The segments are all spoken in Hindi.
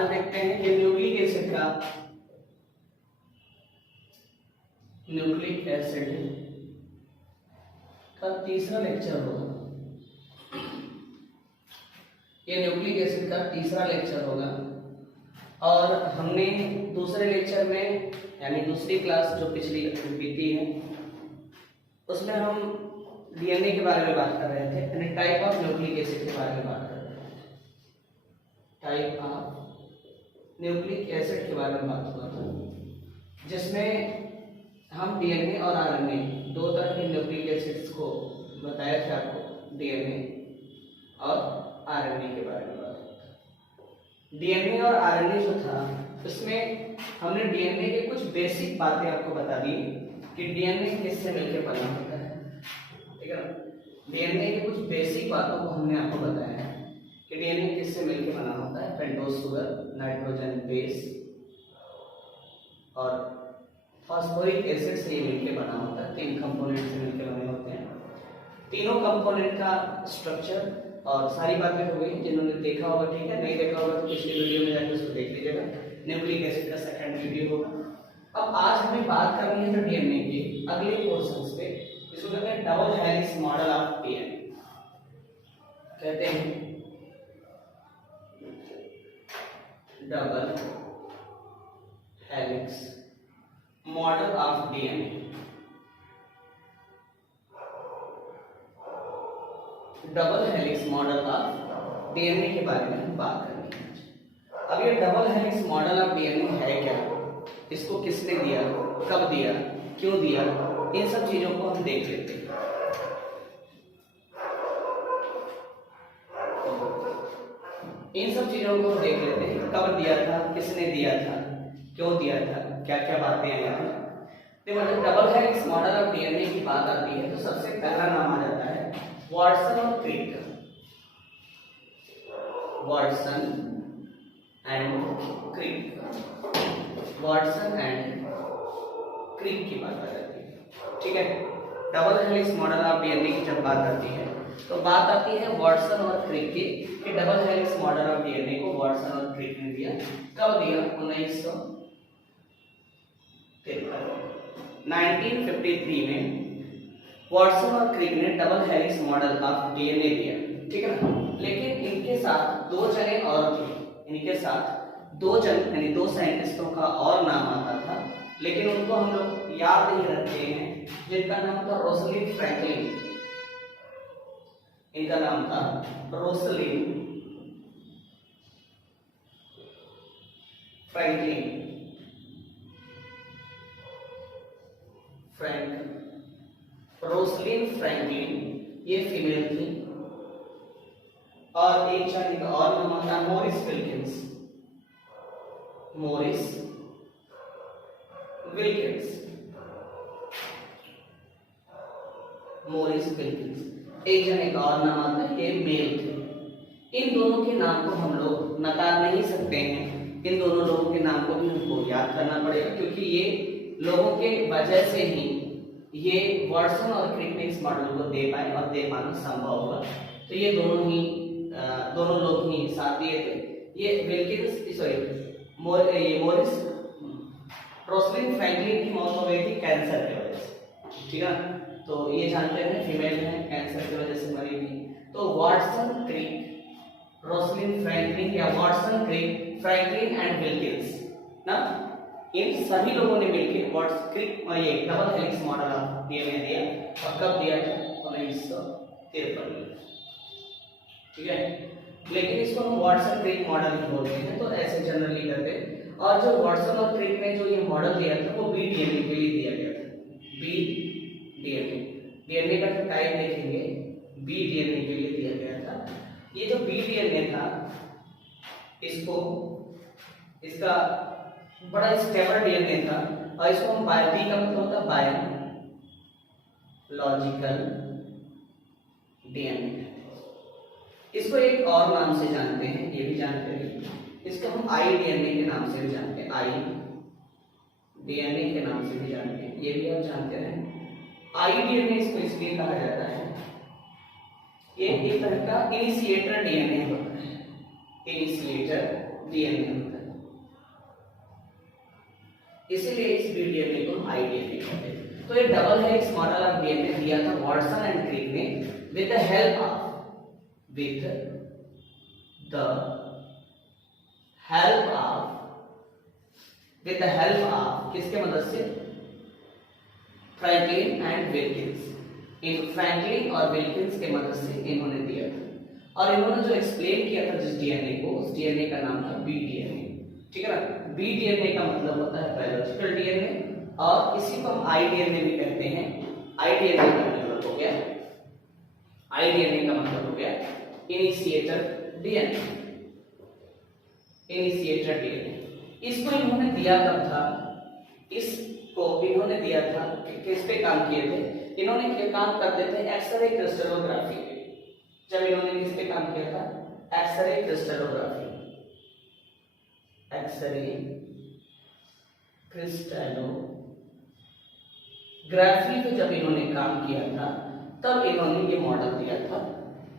आज देखते हैं ये न्यूक्लिक एसिड का तीसरा लेक्चर होगा। ये न्यूक्लिक एसिड का तीसरा लेक्चर होगा और हमने दूसरे लेक्चर में यानी दूसरी क्लास जो पिछली बीती है उसमें हम डीएनए के बारे में बात कर रहे थे, यानी टाइप ऑफ न्यूक्लिक एसिड के बारे में बात कर रहे थे। टाइप ऑफ न्यूक्लिक एसिड के बारे में बात हुआ था, जिसमें हम डीएनए और आरएनए दो तरह के न्यूक्लिक एसिड्स को बताया था आपको, डीएनए और आरएनए के बारे में बात हुआ था। डीएनए और आरएनए जो था उसमें हमने डीएनए के कुछ बेसिक बातें आपको बता दी कि डीएनए किससे मिलकर बना होता है, ठीक है ना। डीएनए के कुछ बेसिक बातों को हमने आपको बताया है कि डीएनए किससे मिलकर बना होता है। पेंटोज शुगर, नाइट्रोजन बेस और फास्फोरिक एसिड से ये मिलकर बना होता है। तीन कंपोनेंट से मिलकर बने होते हैं। तीनों कंपोनेंट का स्ट्रक्चर और सारी बातें हो गई, जिन्होंने देखा होगा ठीक है, नहीं देखा होगा तो पिछली वीडियो में जाकर उसको देख लीजिएगा। न्यूक्लिक एसिड का सेकंड वीडियो होगा। अब आज हमें बात करनी है तो डीएनए के अगले पोर्शंस पे, इसको कहते हैं double helix model of DNA. कहते हैं double helix model of DNA. Double helix model of DNA के बारे में हम बात करेंगे। अब ये double helix model of DNA है क्या, इसको किसने दिया, कब दिया, क्यों दिया, इन सब चीजों को हम देख लेते हैं। इन सब चीजों को हम देख लेते हैं, कब दिया था, किसने दिया था, क्यों दिया था, क्या क्या बातें आई हैं। देखो जब double helix model of DNA की बात आती है तो सबसे पहला नाम आ जाता है वाटसन और क्रिक का। Watson and Crick, Watson and Crick की बात आ जाती है, ठीक है। Double helix model of DNA की जब बात आती है तो बात आती है वाटसन और क्रिक की कि double helix model of DNA को वाटसन और क्रिक ने दिया। कब दिया? 1953 में वाटसन और क्रिक ने double helix model of DNA दिया, ठीक है ना। लेकिन इनके साथ दो जने और थे, इनके साथ यानी दो साइंटिस्टों का और नाम आता था, लेकिन उनको हम लोग याद नहीं रखते हैं, जिनका नाम था रोसलिन फ्रैंकलिन। इनका नाम था रोसलिन फ्रैंकलिन। रोसलिन फ्रैंकलिन ये फीमेल थी और एक जन का और नाम था मॉरिस विल्किंस। मॉरिस विल्किंस एक जन एक और नाम आता है, ये मेल थे। इन दोनों के नाम को हम लोग नकार नहीं सकते हैं, इन दोनों लोगों के नाम को भी हमको याद करना पड़ेगा, क्योंकि ये लोगों के वजह से ही ये वाटसन और क्रिक ने इस मॉडल को दे पाए और दे पाना संभव हुआ। तो ये दोनों लोग ही साथ दिए थे। ये मॉरिस रोसलिन फ्रैंकलिन की मौत हो गई थी कैंसर की वजह से, ठीक है। तो ये जानते हैं फीमेल हैं, कैंसर की वजह से मरी थी। तो वाटसन क्रिक रोसलिन फ्रैंकलिन या Watson Crick Franklin and Wilkins ना, इन सभी लोगों ने मिलकर वाटसन क्रिक और ये double helix model of DNA दिया। और कब दिया था? 1953 में, ठीक है। लेकिन इसको हम वाटसन क्रिक मॉडल ही बोलते हैं, तो ऐसे जनरली करते हैं। और जो वाटसन और क्रिक ने जो ये मॉडल दिया था वो बी डीएनए के लिए दिया गया था। बी डीएनए का जो टाइप देखेंगे बी डीएनए के लिए दिया गया था। ये जो बी डीएनए था इसका बड़ा स्टेबल डीएनए था और इसको हम बी का मतलब होता है बायोलॉजिकल डीएनए। इसको एक और नाम से जानते हैं, ये भी जानते हैं, इसको हम आई डीएनए के नाम से भी जानते हैं, आई डीएनए के नाम से भी जानते हैं, ये भी आप जानते हैं। आई डीएनए इसको इसलिए कहा जाता है, ये एक तरह का इनिशिएटर डीएनए होता है। इनिशिएटर डीएनए होता है, इसीलिए इस बीडीएनए को हम आईडीएनए कहते हैं। तो ये double helix model of DNA दिया था वॉटसन एंड क्रिक ने विद द हेल्प ऑफ किसके मदद से, Franklin and Wilkins. In Franklin और विल्किंस के मदद से इन्होंने दिया था, और इन्होंने जो एक्सप्लेन किया था जिस डीएनए को, उस डीएनए का नाम था बीडीएनए। ठीक है ना, बीडीएनए का मतलब होता है बायोलॉजिकल डीएनए, और इसी को हम आईडीएनए भी कहते हैं। आईडीएनए का मतलब हो गया, आईडीएनए का मतलब हो गया इनिशिएटर डीएनए, इनिशिएटर डीएनए। इसको इन्होंने दिया कब था, इसको इन्होंने दिया था किस पे काम किए थे, इन्होंने काम करते थे एक्सरे क्रिस्टलोग्राफी पे। जब इन्होंने किस पे काम किया था, एक्सरे क्रिस्टलोग्राफी, एक्सरे क्रिस्टलोग्राफी पे जब इन्होंने काम किया था, तब इन्होंने ये मॉडल दिया था,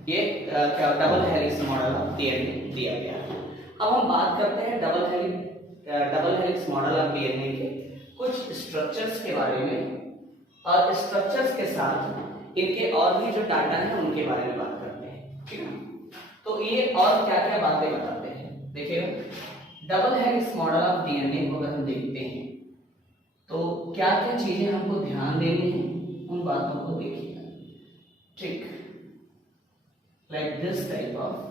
ये क्या double helix model of DNA दिया गया। अब हम बात करते हैं double helix model of DNA के कुछ स्ट्रक्चर्स के बारे में, और स्ट्रक्चर्स के साथ इनके और भी जो डाटा है उनके बारे में बात करते हैं। ठीक है, तो ये और क्या क्या बातें बताते हैं, देखिएगा। Double helix model of DNA को अगर हम देखते हैं तो क्या क्या चीजें हमको ध्यान देनी है, उन बातों को देखिएगा। ठीक, like this type of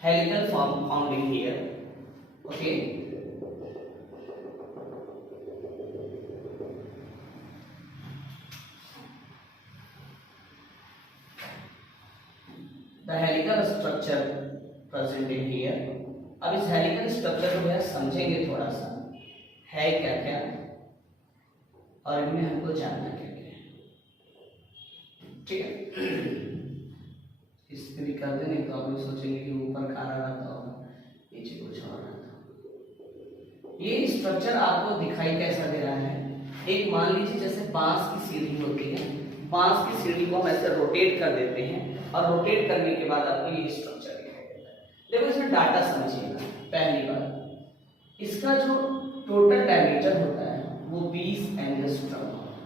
helical form found in here. Okay, the helical structure present in here. अब इस हेलिकल स्ट्रक्चर को भैया समझेंगे थोड़ा सा, है क्या क्या और इनमें हमको जानना क्या क्या है। ठीक है, इसमें भी कर दें, तो आप लोग सोचेंगे कि ऊपर खाना रहता होगा, नीचे कुछ और रहता। ये स्ट्रक्चर आपको दिखाई कैसा दे रहा है, एक मान लीजिए जैसे बांस की सीढ़ी होती है, बांस की सीढ़ी को हम ऐसे रोटेट कर देते हैं, और रोटेट करने के बाद आपको ये स्ट्रक्चर दिखाई देता है। देखो इसमें डाटा समझिएगा। पहली बात, इसका जो टोटल डायमीटर होता है वो 20 एंगस्ट्रॉम होता है।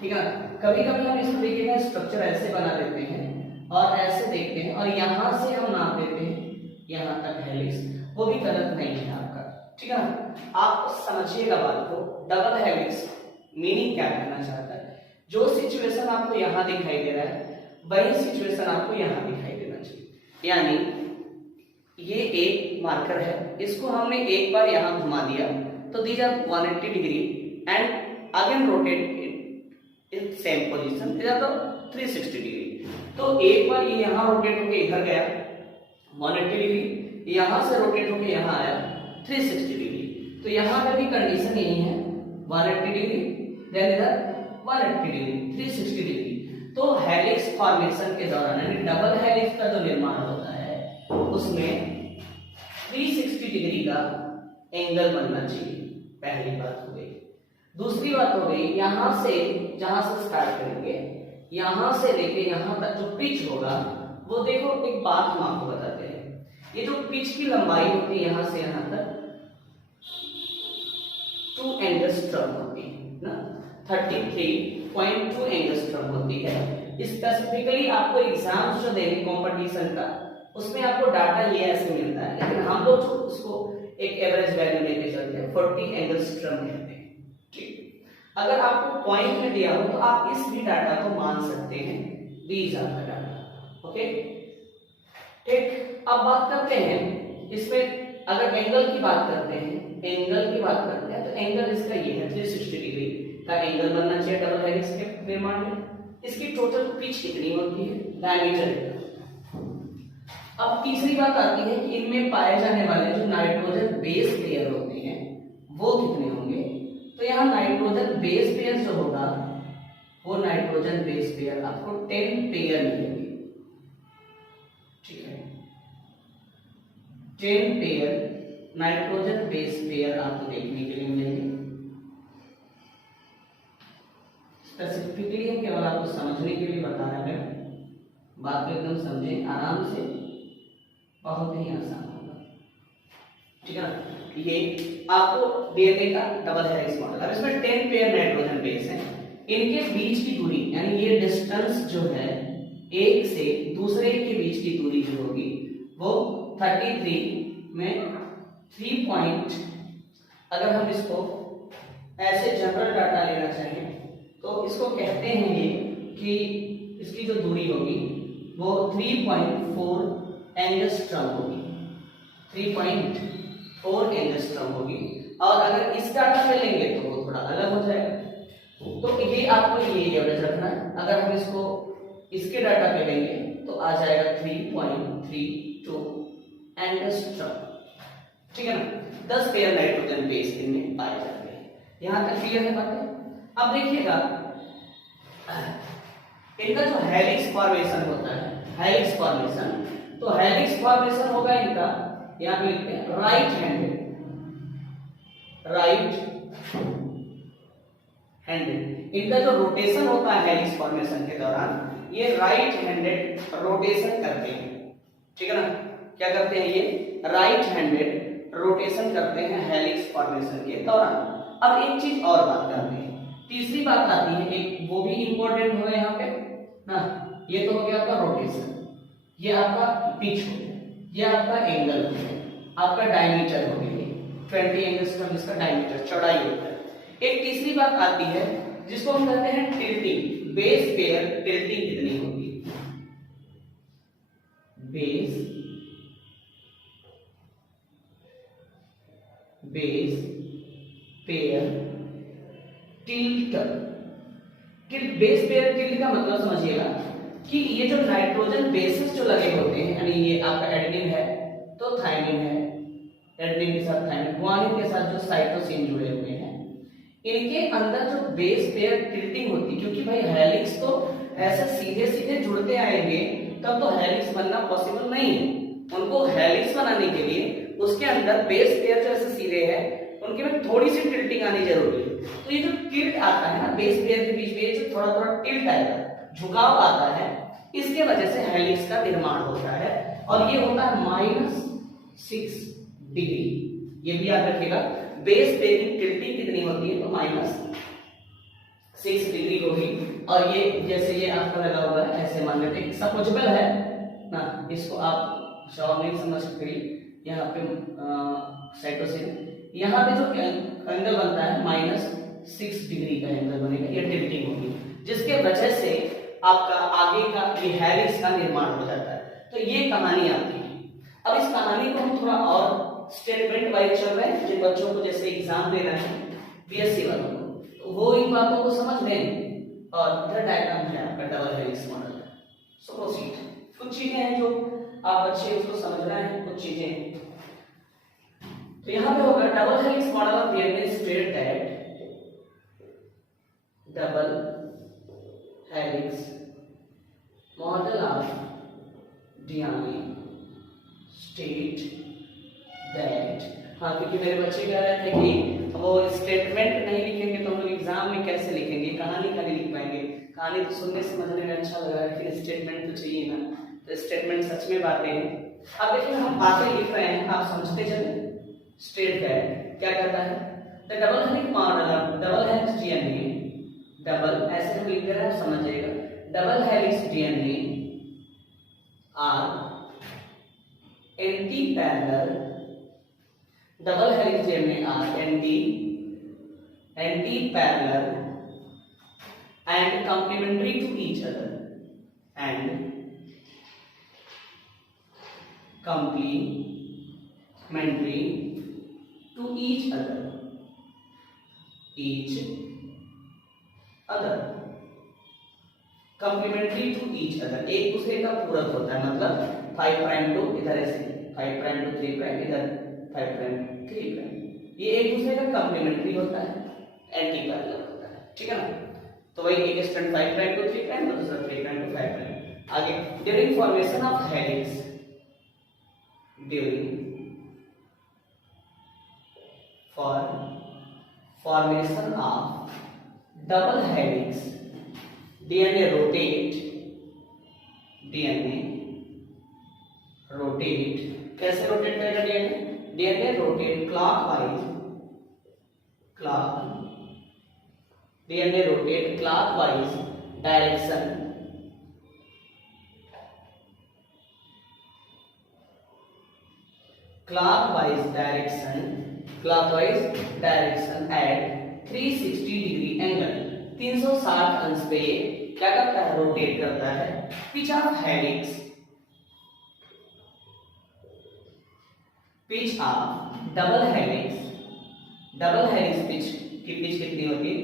ठीक है, कभी कभी हम इसको देखिएगा स्ट्रक्चर ऐसे बना देते हैं और ऐसे देखते हैं, और यहां से हम नाप देते हैं यहां तक हेलिक्स, वो भी गलत नहीं है आपका। ठीक है ना, आप समझिएगा बात को। डबल हेलिक्स मीनिंग क्या कहना चाहता है, जो सिचुएशन आपको यहां दिखाई दे रहा है वही सिचुएशन आपको यहां दिखाई देना चाहिए। यानी ये एक मार्कर है, इसको हमने एक बार यहां घुमा दिया तो these are 180 degree, and again rotate in same position, these are 360 degree. तो एक बार ये यहां रोटेट होके इधर गया 180 डिग्री, यहां से रोटेट होके यहां आया 360 डिग्री। तो यहां पे भी कंडीशन यही है, 180 डिग्री, देन इधर 180 डिग्री, 360 डिग्री। तो हेलिक्स फॉर्मेशन के दौरान यानी डबल हेलिक्स का जो निर्माण होता है उसमें 360 डिग्री का एंगल बनना चाहिए, पहली बात हो गई। दूसरी बात हो गई, यहां से जहां से स्टार्ट करेंगे, यहां से लेके यहां तक जो पिच होगा, वो देखो एक बात हम आपको बताते हैं, ये जो पिच की लंबाई होती है यहां से यहां तक 2 एंगस्ट्रॉम होती है ना, 33.2 एंगस्ट्रॉम होती है। स्पेसिफिकली आपको एग्जाम्स जो देंगे कंपटीशन का, उसमें आपको डाटा ये ऐसे मिलता है, लेकिन हम लोग जो उसको एक एवरेज वैल्यू लेके चलते हैं 40 एंगस्ट्रॉम कहते हैं। ठीक, अगर आपको पॉइंट में दिया हो तो आप इस भी डाटा को मान सकते हैं, these are the data. Okay, ठीक, अब बात करते हैं इसमें, अगर एंगल की बात करते हैं, एंगल की बात करते हैं तो एंगल इसका ये है 360 डिग्री का एंगल बनना चाहिए डबल हेलिक्स के निर्माण में। इसकी टोटल पिच कितनी होती है, डायमीटर। अब तीसरी बात आती है कि इनमें पाए जाने वाले जो नाइट्रोजन बेस पेयर होते हैं वो कितने होंगे। तो यहाँ नाइट्रोजन बेस पेयर जो होगा वो नाइट्रोजन बेस पेयर आपको 10 पेयर मिलेंगे। ठीक है, 10 पेयर नाइट्रोजन बेस पेयर आपको देखने के लिए मिलेंगे। स्पेसिफिकली हम केवल आपको समझने के लिए बता रहे हैं, बात को एकदम समझें आराम से, बहुत ही आसान होगा, ठीक है ना। ये आपको डीएनए का डबल हेलिक्स मॉडल। अब इसमें 10 पेयर नाइट्रोजन बेस है, इनके बीच की दूरी यानी ये डिस्टेंस जो है एक से दूसरे के बीच की दूरी जो होगी वो 33 में 3 पॉइंट, अगर हम इसको ऐसे जनरल डाटा लेना चाहें तो इसको कहते हैं ये कि इसकी जो दूरी होगी वो 3.4 एंगस्ट्रॉम होगी, 3.4 एंगस्ट्रॉम होगी। और अगर इस डाटा पे लेंगे तो वो थोड़ा अलग हो जाएगा, तो ये आपको ये एवरेज रखना है। अगर हम इसको इसके डाटा पे लेंगे तो आ जाएगा 3.32 एंगस्ट्रॉम, ठीक है ना। 10 पेयर नाइट्रोजन बेस इनमें पाए जाते हैं। यहां तक क्लियर है बातें। अब देखिएगा इनका जो हेलिक्स फॉर्मेशन होता है, हेलिक्स फॉर्मेशन, तो हेलिक्स फॉर्मेशन होगा इनका, यहां पे लिखते हैं राइट हैंडेड, इनका जो रोटेशन होता है हेलिक्स फॉर्मेशन के दौरान, ये राइट हैंडेड रोटेशन करते हैं, ठीक है ना। क्या करते हैं ये राइट हैंडेड रोटेशन करते हैं हेलिक्स फॉर्मेशन के दौरान। अब एक चीज और बात करते हैं, तीसरी बात आती है एक, वो भी इंपॉर्टेंट हो गया यहाँ पे ना। ये तो हो गया आपका रोटेशन, ये आपका पिच हो गया, ये आपका एंगल हो गया, आपका डायमीटर हो गया, 20 एंगस्ट्रॉम इसका डायमीटर चौड़ाई होता है। एक तीसरी बात आती है जिसको हम कहते हैं टिल्टिंग, बेस पेयर टिल्टिंग कितनी होगी, base pair tilt. Base pair tilt का मतलब समझिएगा कि ये जो नाइट्रोजन बेसिस जो लगे होते हैं, यानी ये आपका एडेनिन है तो थाइमिन है, एडेनिन के साथ थाइमिन, गुआनिन के साथ जो साइटोसिन जुड़े हुए हैं, इनके अंदर जो बेस पेयर टिल्टिंग होती है, क्योंकि भाई हेलिक्स तो ऐसे सीधे सीधे जुड़ते आएंगे तब तो हेलिक्स बनना पॉसिबल नहीं है। उनको हेलिक्स बनाने के लिए उसके अंदर बेस पेयर जो ऐसे सीधे है उनके में थोड़ी सी टिल्टिंग आनी जरूरी है। तो ये जो टिल्ट आता है ना बेस पेयर के बीच में, ये जो थोड़ा थोड़ा टिल्ट आएगा, झुकाव आता है, इसके वजह से हेलिक्स का निर्माण होता है। और ये होता है -6 डिग्री। ये भी याद रखिएगा, बेस पेयरिंग टिल्टिंग कितनी होती है तो -6 डिग्री होगी। और ये जैसे ये आपका लगा हुआ है, ऐसे मान लेते हैं सपोजेबल है ना, इसको आप श्योर नहीं समझ सकते। यहाँ पे साइटोसिन, यहाँ पे जो एंगल बनता है -6 डिग्री का एंगल बनेगा, ये टिल्टिंग होगी, जिसके वजह से आपका आगे का ये हेलिक्स का निर्माण हो जाता है। तो ये कहानी आपकी है। अब इस कहानी को हम थोड़ा और स्टेटमेंट वाइज चल रहे हैं, जिन बच्चों को जैसे एग्जाम देना है बीएससी वालों को, तो वो इन बातों को समझ लें। और इधर डायग्राम है आपका डबल हेलिक्स मॉडल। सो प्रोसीड। कुछ चीजें हैं जो आप बच्चे उसको समझ रहे हैं, कुछ चीजें तो यहां पे होगा double helix model of DNA state that double helix model of DNA state that. हाँ, क्योंकि मेरे बच्चे कह रहे थे कि वो स्टेटमेंट नहीं लिखेंगे तो हम लोग एग्जाम में कैसे लिखेंगे, कहानी का नहीं लिख पाएंगे। कहानी तो सुनने समझने में अच्छा लग रहा है, लेकिन स्टेटमेंट तो चाहिए ना। तो स्टेटमेंट सच में बातें हैं। अब देखिए हम बातें लिख रहे हैं, आप समझते चले। स्टेट दैट क्या कहता है, the double helix model, double helix DNA, double ऐसे हम लिख रहे हैं, समझिएगा, double helix DNA are anti parallel, double helix DNA are anti parallel and complementary to each other, and complementary to each other, complementary to each other, एक दूसरे का पूरक होता है। मतलब 5 प्राइम टू इधर ऐसे 5 प्राइम टू 3 प्राइम, इधर 5 प्राइम 3 प्राइम, ये एक दूसरे का कंप्लीमेंट्री होता है, एंटी पैरेलल होता है, ठीक है ना। तो वही एक स्ट्रैंड 5 प्राइम टू 3 प्राइम और दूसरा 3 प्राइम टू 5 प्राइम। आगे during formation of helix, during formation of double helix DNA rotate, DNA rotate, कैसे रोटेट करेगा DNA? DNA rotate clockwise, DNA rotate clockwise direction, clockwise direction at 360 degree angle, 360 अंश पे क्या करता है? रोटेट करता है। Pitch of helix, pitch of double helix, double helix pitch की पिच कितनी होगी?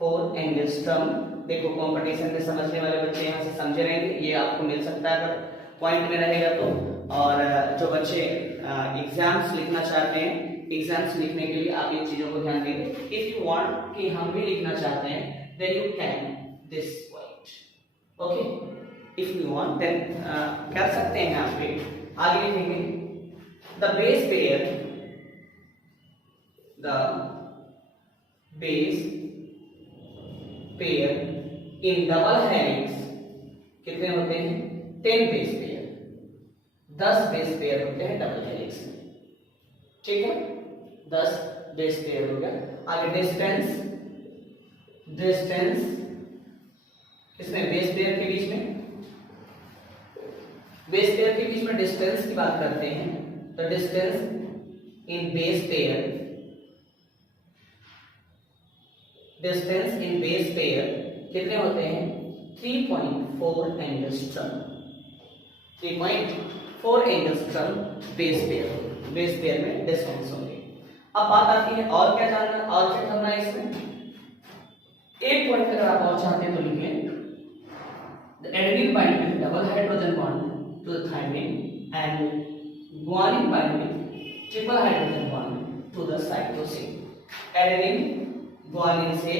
4 एंगस्ट्रम। देखो कंपटीशन में समझने वाले बच्चे यहाँ से समझे रहेंगे, ये आपको मिल सकता है अगर पॉइंट में रहेगा तो। और जो बच्चे एग्जाम्स लिखना चाहते हैं, एग्जाम्स लिखने के लिए आप इन चीजों को ध्यान देंगे। इफ यू वांट कि हम भी लिखना चाहते हैं, then you can this point, okay. If you want then कर सकते हैं। यहाँ पे आगे लिखेंगे the base pair, the base pair in double helix कितने होते हैं? 10 बेस पेयर, 10 बेस पेयर होते हैं डबल हेलिक्स में, ठीक है? 10 बेस पेयर हो गया। आगे डिस्टेंस, डिस्टेंस किसमें? बेस पेयर के बीच में, बेस पेयर के बीच में डिस्टेंस की बात करते हैं तो distance in base pair, distance in base pair कितने होते हैं? 3.4 एंगस्ट्रम, 3.4 एंगस्ट्रम बेस पेयर में डिस्टेंस होंगे। अब बात आती है और क्या जानना, और क्या करना है इसमें? एक पॉइंट अगर आप और चाहते हैं तो लिख लें the adenine bind with double hydrogen bond to the thymine and guanine bind with triple hydrogen bond to the cytosine. Adenine guanine से,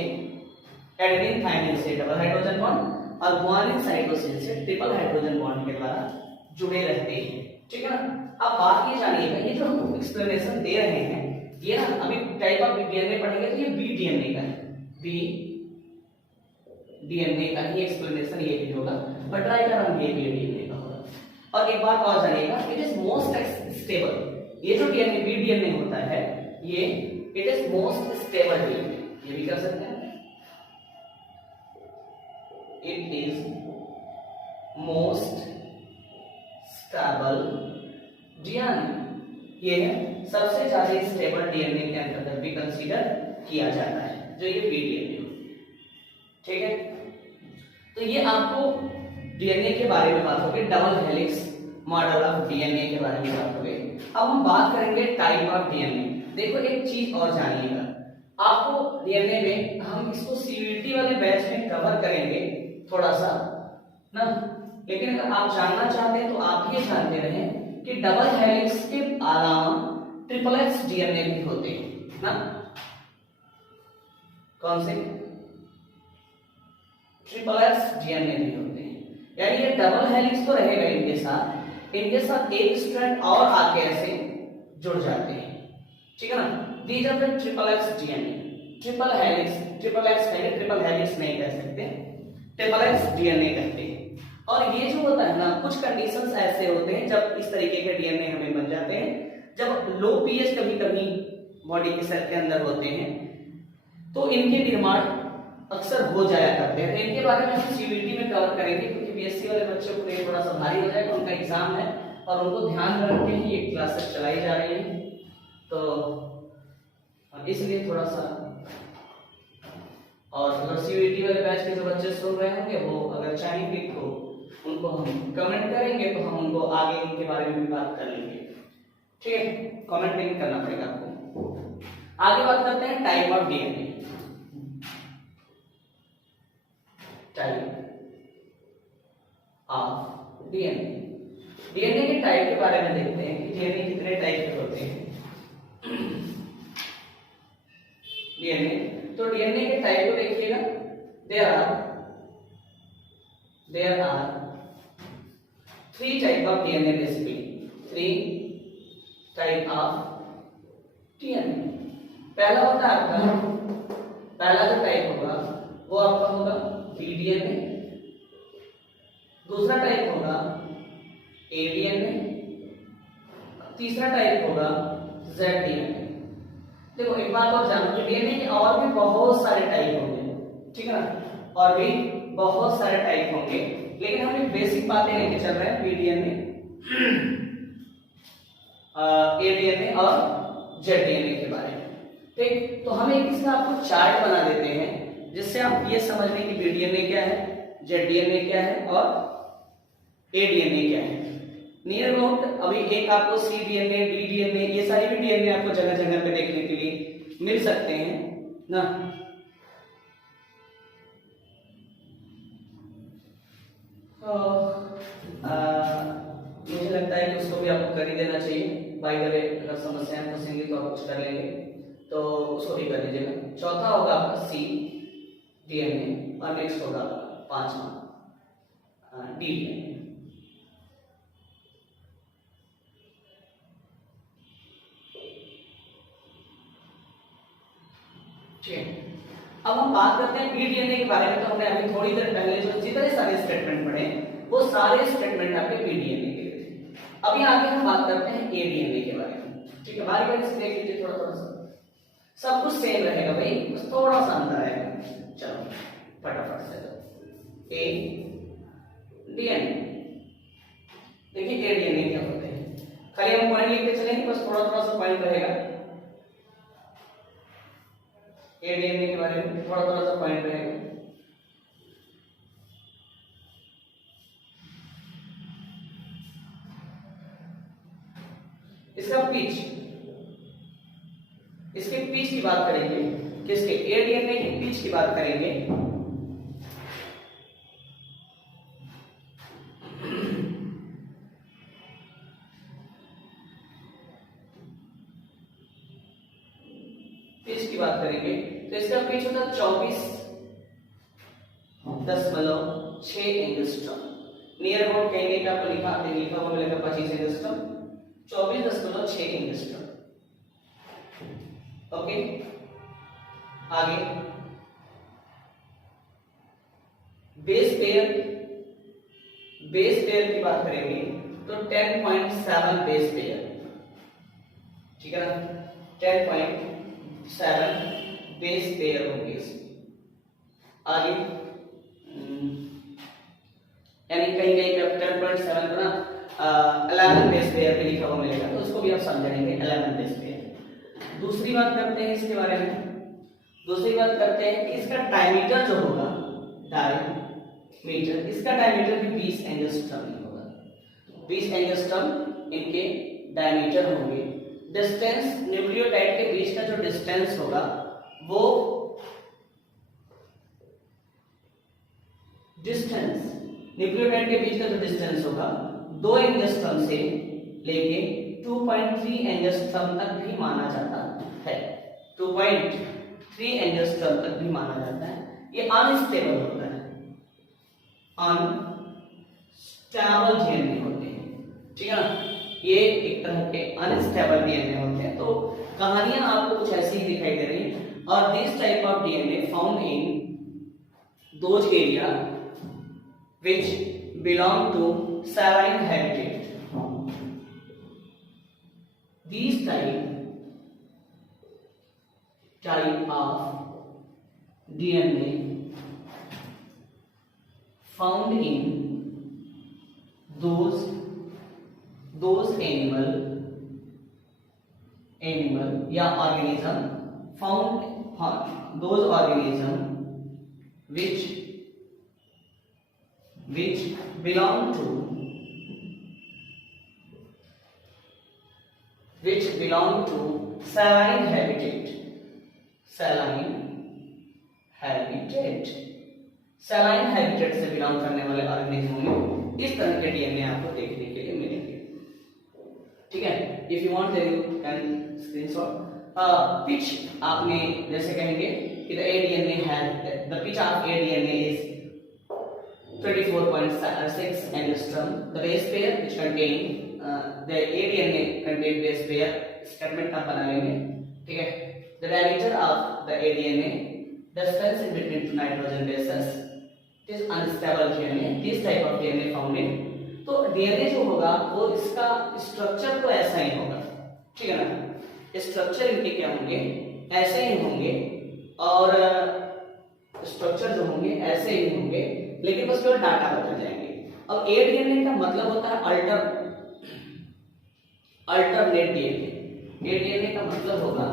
एडेनिन थायमिन से डबल हाइड्रोजन बॉन्ड और गुआनिन साइटोसिन से ट्रिपल हाइड्रोजन बॉन्ड के द्वारा जुड़े रहते हैं, ठीक है ना? अब बात ये जानिएगा, ये जो हम एक्सप्लेनेशन दे रहे हैं ये ना अभी टाइप ऑफ डीएनए पढ़ेंगे तो ये बी डीएनए का है, बी डीएनए का ही एक्सप्लेनेशन ये भी होगा, बट ट्राई करेंगे ये बी डीएनए का होगा। और एक बात और जानिएगा, इट इज मोस्ट स्टेबल, ये जो डीएनए बी डीएनए होता है ये it is most stable DNA, ये भी कर सकते हैं। It is most stable DNA, ये है सबसे ज्यादा स्टेबल डीएनए के अंतर्गत भी कंसीडर किया जाता है जो ये बी डीएनए, ठीक है? तो ये आपको डीएनए के बारे में बात हो गई, double helix model of DNA के बारे में बात हो गई। अब हम बात करेंगे टाइप ऑफ डीएनए। देखो एक चीज और जानिएगा, आपको डीएनए में हम इसको सीयूईटी वाले बैच में कवर करेंगे थोड़ा सा ना, लेकिन अगर आप जानना चाहते हैं तो आप ये जानते रहें कि डबल हेलिक्स के अलावा ट्रिपल एक्स डीएनए भी होते हैं ना। कौन से? ट्रिपल एक्स डीएनए भी होते हैं, यानी ये डबल हेलिक्स तो रहेगा इनके साथ एक स्ट्रैंड और आके ऐसे जुड़ जाते हैं, ठीक है ना? These are the triple X DNA. Triple helix, triple X कहेंगे, ट्रिपल हेलिक्स नहीं कह सकते, ट्रिपल एक्स डीएनए कहते हैं। और ये जो होता है ना, कुछ कंडीशंस ऐसे होते हैं जब इस तरीके के डीएनए हमें बन जाते हैं, जब लो पीएच कभी कभी बॉडी के सेल के अंदर होते हैं तो इनके निर्माण अक्सर हो जाया करते हैं। तो इनके बारे में हम सीयूईटी में कवर करेंगे, क्योंकि बीएससी वाले बच्चों को ये थोड़ा सा भारी हो जाएगा, उनका एग्जाम है और उनको ध्यान में रख के ही ये क्लासेस चलाई जा रही है, तो इसलिए थोड़ा सा। और अगर सीयूईटी वाले बैच के जो बच्चे सुन रहे होंगे वो अगर चाहेंगे तो उनको हम कमेंट करेंगे, तो हम उनको आगे इनके बारे में भी बात कर लेंगे, ठीक है? कमेंट नहीं करना पड़ेगा आपको। आगे बात करते हैं type of DNA. Type of DNA, DNA के टाइप के बारे में देखते हैं कि डीएनए कितने टाइप के होते हैं। डीएनए, तो डीएनए के टाइप को देखिएगा, there are 3 type of DNA basically, 3 type of DNA. पहला होता है आपका, पहला जो टाइप होगा वो आपका होगा एडीएनए, तीसरा टाइप होगा जेड डीएनए। देखो एक बात और जानो कि डीएनए के और भी बहुत सारे टाइप होंगे, ठीक है ना, और भी बहुत सारे टाइप होंगे, लेकिन हम एक बेसिक बातें लेके चल रहे हैं पीडीएनए, एडीएनए और जेड डीएनए के बारे में। ठीक, तो हम एक इसका आपको चार्ट बना देते हैं जिससे आप ये समझ लें कि पीडीएनए क्या है, जेड डीएनए क्या है और एडीएनए क्या है। नियर अबाउट अभी एक आपको सी डीएनए, डी डीएनए, ये सारी भी डीएनए आपको जगह जगह पे देखने के लिए मिल सकते हैं ना। मुझे लगता है कि उसको भी आपको कर ही देना चाहिए। बाय द वे अगर समस्याएं फंसेंगी तो आप कुछ कर लेंगे, तो उसको भी कर दीजिएगा। चौथा होगा आपका सी डीएनए और नेक्स्ट होगा पांचवा डी डीएनए। अब हम बात करते हैं पीडीएनए के बारे में। तो हमने अभी थोड़ी देर पहले जो जितने सारे स्टेटमेंट पढ़े वो सारे स्टेटमेंट आपके पीडीएनए के थे। अभी आगे हम बात करते हैं एडीएनए के बारे में। ठीक है, बारी बारी से देख लीजिए, थोड़ा थोड़ा सा सब कुछ सेम रहेगा भाई, बस थोड़ा सा अंतर आएगा। चलो फटाफट से ए डीएनए। देखिए एडीएनए क्या होते हैं, खाली हम पॉइंट लिखते चलेंगे, बस थोड़ा थोड़ा सा पॉइंट रहेगा। एडीएनए के बारे में थोड़ा थोड़ा सा पॉइंट रहेगा। इसका पिच, इसके पिच की बात करेंगे, किसके एडीएनए की पिच की बात करेंगे। पिच की बात करेंगे तो इसका पिच होता है 24.6 एंगस्ट्रॉम। नियर अबाउट कहेंगे कि आपको लिखा हुआ मिलेगा 25 एंगस्ट्रॉम, 24.6 एंगस्ट्रॉम। ओके, आगे बेस पेयर की बात करेंगे तो 10.7 बेस पेयर, ठीक है ना, 10.7 बेस पेयर होंगे। आगे यानी कहीं कहीं पे 10.7 को ना 11 बेस पेयर पे लिखा हुआ मिलेगा, तो उसको भी आप समझ जाएंगे 11 बेस पेयर। दूसरी बात करते हैं इसके बारे में, दूसरी बात करते हैं कि इसका डायमीटर जो होगा, डायमीटर, इसका डायमीटर भी 20 एंगस्ट्रॉम होगा। 20 एंगस्ट्रॉम इनके डायमीटर होंगे। डिस्टेंस न्यूक्लियोटाइड के बीच का जो डिस्टेंस होगा वो डिस्टेंस न्यूक्लियोटाइड के बीच का जो डिस्टेंस होगा 2 एंगस्ट्रॉम से लेके 2.3 एंगस्ट्रॉम तक भी माना जाता है। 2.3 एंगस्ट्रॉम तक भी माना जाता है। ये अनस्टेबल होता है, अनस्टेबल डीएनए होते हैं, ठीक है ना, ये एक तरह के अनस्टेबल डीएनए होते हैं। तो कहानियां आपको कुछ ऐसी ही दिखाई दे रही है। और this type of DNA found in those area which belong to saline habitat. These type of DNA found in those animal या organism found those organism which belong to saline habitat. Saline habitat से बिलोंग करने वाले ऑर्गेनिज्म में इस तरह के डीएनए आपको देखने के लिए मिलेंगे, ठीक है। If you want then you can screenshot. Pitch आपने जैसे कहेंगे कि the A DNA has the pitch of A DNA is 24.6 angstrom. The base pair which contain the ADNA contain base pair statement आप बना लेंगे, ठीक है। The diameter of the ADNA, distance in between two nitrogen bases, it is unstable DNA. This type of DNA found in तो डीएनए जो होगा वो इसका स्ट्रक्चर तो ऐसा ही होगा, ठीक है ना, स्ट्रक्चर इनके क्या होंगे, ऐसे ही होंगे, और स्ट्रक्चर जो होंगे ऐसे ही होंगे, लेकिन बस केवल डाटा बदल जाएंगे। अब ए डीएनए का मतलब होता है अल्टरनेट डीएनए। ए डीएनए का मतलब होगा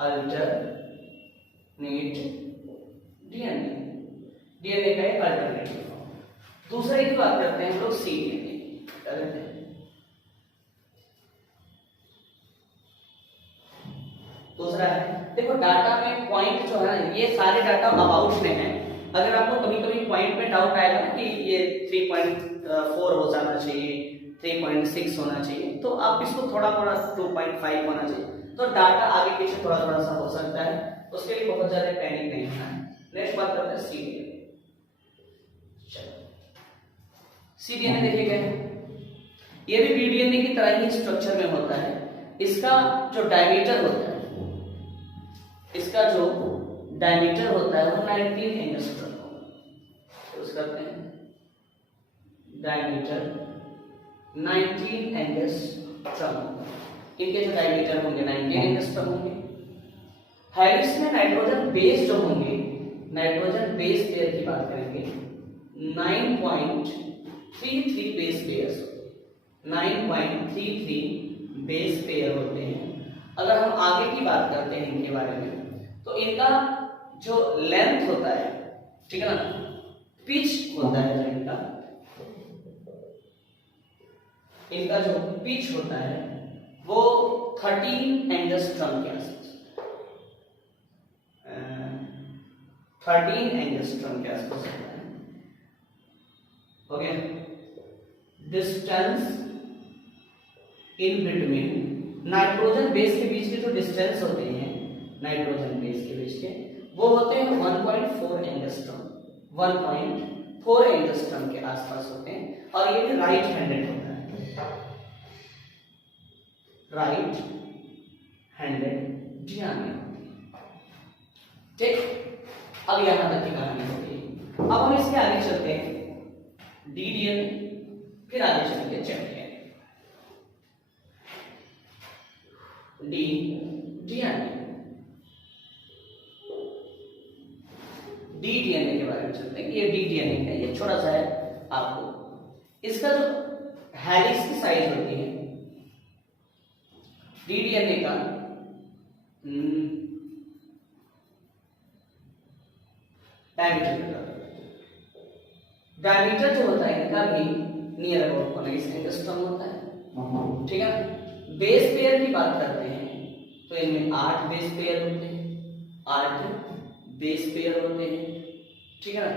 अल्टरनेट डीएनए, डीएनए का एक अल्टरनेटिव फॉर्म। दूसरे की बात करते हैं हम लोग सी डीएनए, करते हैं दूसरा है, देखो डाटा में पॉइंट जो है ना, ये सारे डाटा अबाउट में है। अगर आपको कभी कभी पॉइंट में डाउट आएगा ना कि ये 3.4 हो जाना चाहिए, 3.6 होना चाहिए, तो आप इसको थोड़ा थोड़ा 2.5 होना चाहिए, तो डाटा आगे पीछे थोड़ा थोड़ा सा हो सकता है, उसके लिए बहुत ज्यादा पैनिक नहीं होना है। नेक्स्ट बात करते हैं सी डीएनए। सी डीएनए देखिए क्या है, ये भी बी डीएनए की तरह ही स्ट्रक्चर में होता है। इसका जो डायमीटर होता है, इसका जो डायमीटर होता है वो 19 एंगस्ट्रॉम होगा। तो करते हैं डायमीटर 19 एंगस्ट्रॉम, इनके जो डायमीटर होंगे 19 एंगस्ट्रॉम होंगे। हेलिक्स में नाइट्रोजन बेस जो होंगे, नाइट्रोजन बेस पेयर की बात करेंगे 9.33 बेस पेयर्स, 9.33 बेस पेयर होते हैं। अगर हम आगे की बात करते हैं इनके बारे में, तो इनका जो लेंथ होता है, ठीक है ना, पिच होता है जो इनका जो पिच होता है वो 13 एंगस्ट्रॉम के आसपास, 13 एंगस्ट्रॉम के आसपास होता है। Okay, distance in between, nitrogen base के बीच के जो डिस्टेंस होते हैं नाइट्रोजन बेस के बीच के, वो होते हैं 1.4 एंगस्ट्रॉम, 1.4 एंगस्ट्रॉम के आसपास होते हैं, और ये भी राइट हैंडेड होता है, राइट हैंडेड डीएनए। ठीक, अब यहां तक की कहानी होती है। अब हम इसके आगे चलते हैं डी डीएनए, फिर आगे चलेंगे Z DNA. D DNA, D DNA के बारे में चलते हैं कि ये डी डीएनए है। ये छोटा सा है, आपको इसका जो हेलिक्स की साइज होती है डी डीएनए का, डायमीटर जो होता है इनका भी नियर अबाउट 19 एंगस्ट्रॉम होता है, ठीक है। बेस पेयर की बात करते हैं तो इनमें 8 बेस पेयर होते हैं, 8 बेस पेयर होते हैं, ठीक है ना।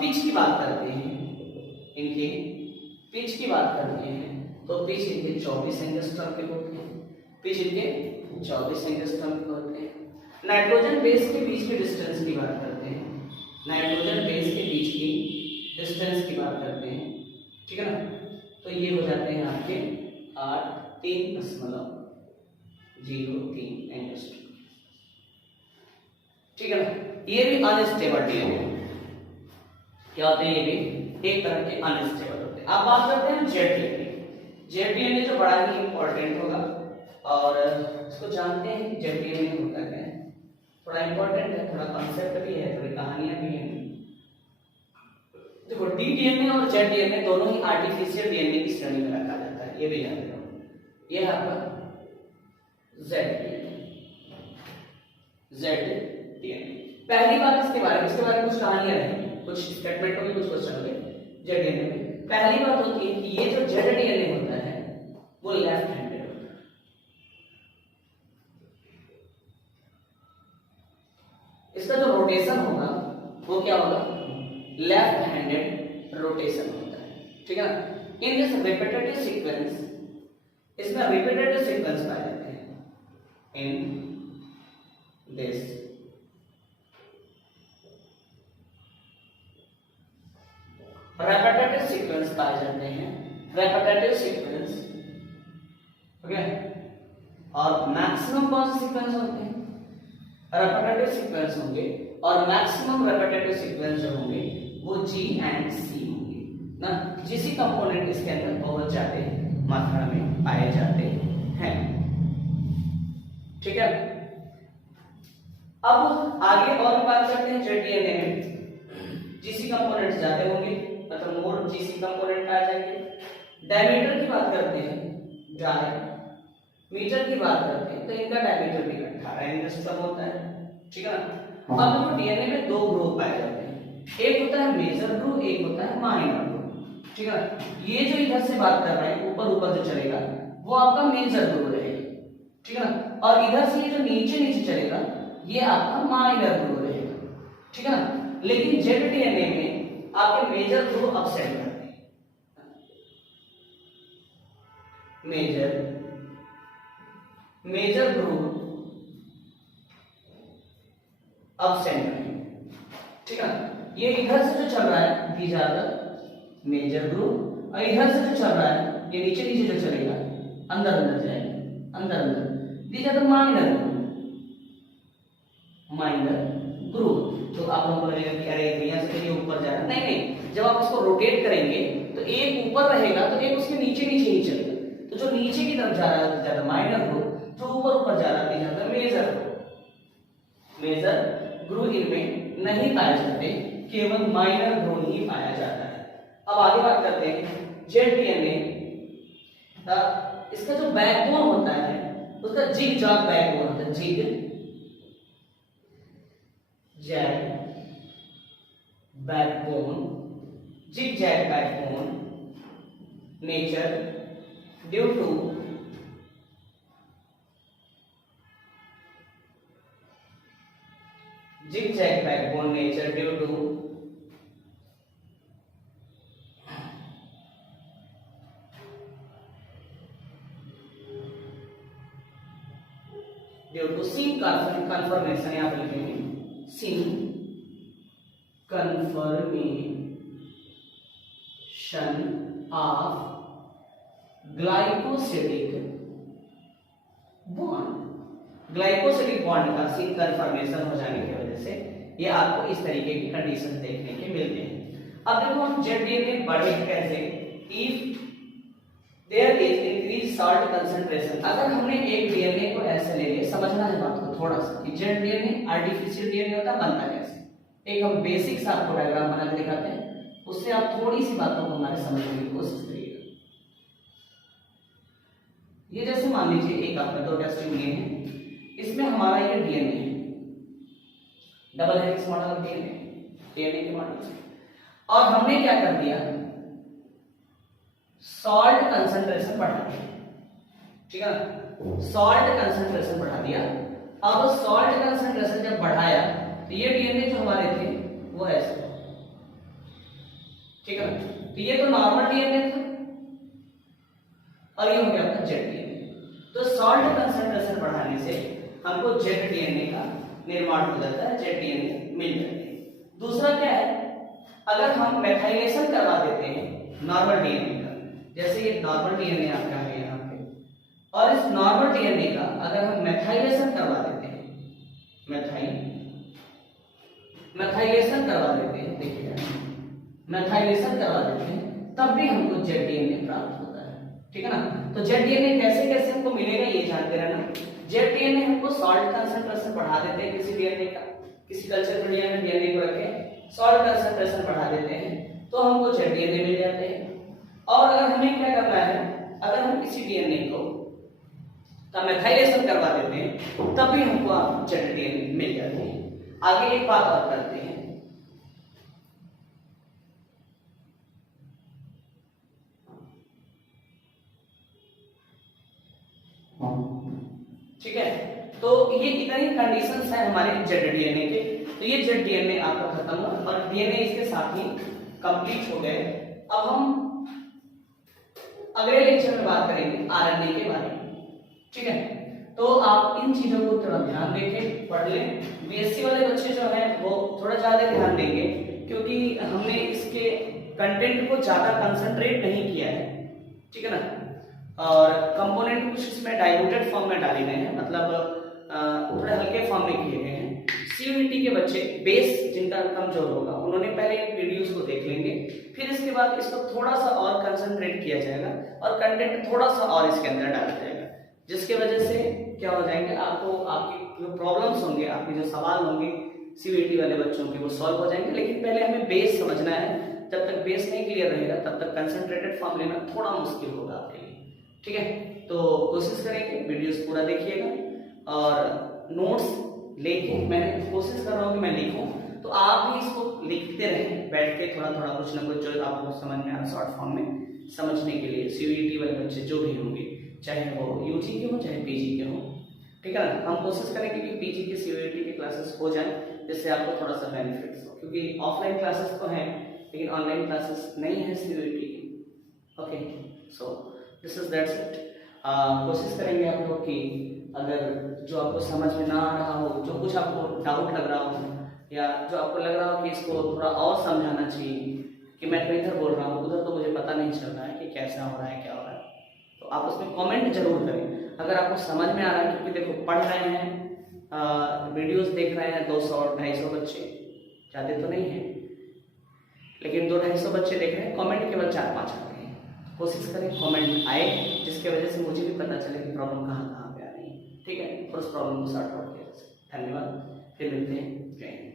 पिच की बात करते हैं, इनके पिच की बात करते हैं तो पिच इनके 24 एंगस्ट्रॉम के होते हैं, पिच इनके 24 एंगस्ट्रॉम के होते हैं। नाइट्रोजन बेस के बीच की डिस्टेंस की बात करते हैं, नाइट्रोजन बेस के बीच की डिस्टेंस की बात करते हैं, ठीक है ना, तो ये हो जाते हैं आपके 8.303 एंगस्ट्रॉम, ठीक है ना। ये भी अनस्टेबल डीएनए क्या होते हैं, ये भी एक तरह के अनस्टेबल होते हैं। अब बात करते हैं जेड डीएनए। जेड डीएनए जो बड़ा ही इंपॉर्टेंट होगा, और इसको जानते हैं कि जेड डीएनए होता क्या है, थोड़ा इंपॉर्टेंट है, थोड़ा कॉन्सेप्ट भी है, थोड़ी कहानियां भी हैं। देखो डी डीएनए और जेड डीएनए दोनों ही आर्टिफिशियल डीएनए की श्रेणी में रखा जाता है, ये भी याद रखो। ये है आपका जेड डीएनए, जेड डीएनए। पहली बात इसके बारे में कुछ कहानियां हैं, कुछ स्टेटमेंट होंगे, कुछ क्वेश्चन होंगे जेड डीएनए में। पहली बात होती है कि ये जो जेड डीएनए होता है वो लेफ्ट हैंडेड होता है। इसका जो रोटेशन होगा वो क्या होगा, लेफ्ट हैंडेड रोटेशन होता है, ठीक है ना। इन दिस रिपीटेटिव सीक्वेंस, इसमें रिपीटेटिव सीक्वेंस पाए जाते हैं, इन दिस repetitive सीक्वेंस पाए जाते हैं, repetitive सीक्वेंस, ओके। और मैक्सिमम कौन से सीक्वेंस होते हैं, repetitive सीक्वेंस होंगे, और मैक्सिमम repetitive सीक्वेंस जो होंगे वो G and C होंगे, ना, जिसी कंपोनेंट इसके अंदर बहुत ज्यादा मात्रा में पाए जाते हैं। ठीक है, अब आगे और बात करते हैं जेड डीएनए में जीसी कंपोनेंट ज्यादा होंगे, मतलब मोर जीसी कंपोनेंट पाए जाएंगे। डायमीटर की बात करते हैं, डायमीटर की बात करते हैं तो इनका डायमीटर भी 18 एंगस्ट्रॉम होता है। ठीक है ना। अब देखो डीएनए में दो ग्रुप पाए जाते हैं, एक होता है मेजर ग्रुप, एक होता है माइनर ग्रुप। ठीक है ना। ये जो इधर से बात कर रहे हैं ऊपर ऊपर जो चलेगा वो आपका मेजर ग्रुप रहेगा। ठीक है ना। और इधर से ये जो नीचे नीचे चलेगा ये आपका माइनर ग्रुप रहेगा। ठीक है ना। लेकिन जेड डीएनए में आपके मेजर ग्रुप अपसेंट करते हैं, मेजर ग्रुप अपसेंट है। ठीक है। ये इधर से जो चल रहा है these are the major group, और इधर से जो चल रहा है ये नीचे नीचे जो चलेगा अंदर अंदर जाएगा, अंदर अंदर, these are the minor group. तो आप लोगों को लगेगा कि अरे भैया से ये ऊपर जा रहा है, नहीं नहीं, जब आप इसको रोटेट करेंगे तो एक ऊपर रहेगा तो एक उसके नीचे नीचे ही चलेगा। तो जो नीचे की तरफ जा रहा है ज्यादा माइनर ग्रुप, जो ऊपर ऊपर जा रहा है ज्यादा मेजर ग्रुप इनमें नहीं पाए जाते, केवल माइनर ग्रुप ही पाया जाता है। अब आगे बात करते हैं जेड डीएनए, इसका जो बैकबोन होता है उसका जिग जैग बैकबोन होता है, zig zag backbone nature due to zigzag backbone nature due to syn conformation, यहाँ पे लिखेंगे syn conformation of glycosidic bond, glycosidic bond का सिंक कन्फर्मेशन हो जाने की वजह से ये आपको इस तरीके की कंडीशन देखने के मिलते हैं। अब देखो हम जेड डीएनए बढ़ेगा कैसे, if there is increase salt concentration. अगर हमने एक डीएनए को ऐसे ले लिया, समझना है बात को थोड़ा सा कि जेड डीएनए आर्टिफिशियल डीएनए होता है, बनता कैसे। एक हम बेसिक सा आपको डायग्राम बना के दिखाते हैं, उससे आप थोड़ी सी बातों को हमारे समझने की कोशिश करिएगा। ये जैसे मान लीजिए एक आपका दो टेस्ट ट्यूब लिए हैं, इसमें हमारा ये डीएनए है, double helix model of DNA के मॉडल से, और हमने क्या कर दिया, सॉल्ट कंसंट्रेशन बढ़ा दिया। ठीक है ना, सॉल्ट कंसंट्रेशन बढ़ा दिया। अब सॉल्ट कंसंट्रेशन जब बढ़ाया तो ये डीएनए जो हमारे थे वो ऐसे, ठीक है ना, तो ये तो नॉर्मल डीएनए था और ये हो गया आपका जेड डीएनए। तो सॉल्ट कंसंट्रेशन बढ़ाने से हमको जेड डीएनए का निर्माण हो जाता है, जेड डीएनए मिल जाते हैं। दूसरा क्या है, अगर हम मेथाइलेशन करवा देते हैं नॉर्मल डीएनए का, जैसे ये नॉर्मल डीएनए आपका है यहाँ पे, और इस नॉर्मल डीएनए का अगर हम मेथाइलेशन करवा देते हैं, मेथाइलेशन करवा देते हैं, देखिए मेथाइलेशन करवा देते हैं, तब भी हमको जेड डीएनए प्राप्त होता है। ठीक है ना। तो जेड डीएनए कैसे कैसे हमको मिलेगा ये जानते रहना। जेड डीएनए हमको सॉल्ट कंसंट्रेशन बढ़ा देते हैं, किसी डीएनए का, किसी कल्चर मीडिया में डीएनए को रखे सॉल्ट कंसंट्रेशन बढ़ा देते हैं तो हमको जेड डीएनए मिल जाते हैं। और अगर हमें क्या करना है, अगर हम किसी डीएनए को का मेथाइलेशन करवा देते हैं तब भी हमको जेड डीएनए मिल जाते हैं। आगे एक बात और करते हैं, ठीक है। तो ये इतनी कंडीशंस है हमारे जेड डीएनए के। तो ये जेड डीएनए आपका खत्म हुआ और डीएनए इसके साथ ही कंप्लीट हो गए। अब हम अगले लेक्चर में बात करेंगे आरएनए के बारे में। ठीक है, तो आप इन चीजों को थोड़ा ध्यान देखें, पढ़ लें। बीएससी वाले बच्चे जो हैं वो थोड़ा ज्यादा ध्यान देंगे क्योंकि हमने इसके कंटेंट को ज्यादा कंसंट्रेट नहीं किया है। ठीक है ना। और कंपोनेंट कुछ इसमें डाइल्यूटेड फॉर्म में डाले गए हैं, मतलब थोड़े हल्के फॉर्म में किए गए हैं। सीयूईटी सीयूईटी के बच्चे बेस जिनका कमजोर होगा उन्होंने पहले वीडियोस को देख लेंगे, फिर इसके बाद इसको थोड़ा सा और कंसंट्रेट किया जाएगा और कंटेंट थोड़ा सा और इसके अंदर डाला जाएगा, जिसके वजह से क्या हो जाएंगे, आपको आपकी जो प्रॉब्लम्स होंगे, आपके जो सवाल होंगे सीयूईटी वाले बच्चों के वो सॉल्व हो जाएंगे। लेकिन पहले हमें बेस समझना है, जब तक बेस नहीं क्लियर रहेगा तब तक कंसंट्रेटेड फॉर्म लेना थोड़ा मुश्किल होगा आपके लिए। ठीक है, तो कोशिश करेंगे वीडियोस पूरा देखिएगा और नोट्स लेके, मैं कोशिश कर रहा हूँ कि मैं लिखूं, तो आप भी इसको लिखते रहें बैठ के, थोड़ा थोड़ा कुछ ना कुछ जो आपको समझ में आ रहा शॉर्ट फॉर्म में समझने के लिए। सीयूईटी वाले बच्चे जो भी होंगे, चाहे वो यूजी के हो चाहे पीजी के हो, ठीक है ना, हम कोशिश करेंगे कि पीजी के सीयूईटी की क्लासेस हो जाए, जिससे आपको थोड़ा सा बेनिफिट्स हो, क्योंकि ऑफलाइन क्लासेस तो हैं लेकिन ऑनलाइन क्लासेस नहीं है सीयूईटी की। Okay, so this is that's it. कोशिश करेंगे आप लोग कि अगर जो आपको समझ में ना आ रहा हो, जो कुछ आपको डाउट लग रहा हो, या जो आपको लग रहा हो कि इसको थोड़ा और समझाना चाहिए, कि मैं तो इधर बोल रहा हूँ उधर तो मुझे पता नहीं चल रहा है कि कैसा हो रहा है क्या हो रहा है, तो आप उसमें कमेंट जरूर करें। अगर आपको समझ में आ रहा है, क्योंकि देखो पढ़ रहे हैं, वीडियोस देख रहे हैं 200-250 बच्चे, ज़्यादा तो नहीं है, लेकिन 200-250 बच्चे देख रहे हैं, कमेंट केवल 4-5 आ रहे हैं। कोशिश करें कमेंट आए, जिसके वजह से मुझे भी पता चले कि प्रॉब्लम कहाँ कहाँ पे आ रही है। ठीक है, और उस प्रॉब्लम को सॉर्ट आउट किया। धन्यवाद, फिर मिलते हैं। जय हिंद।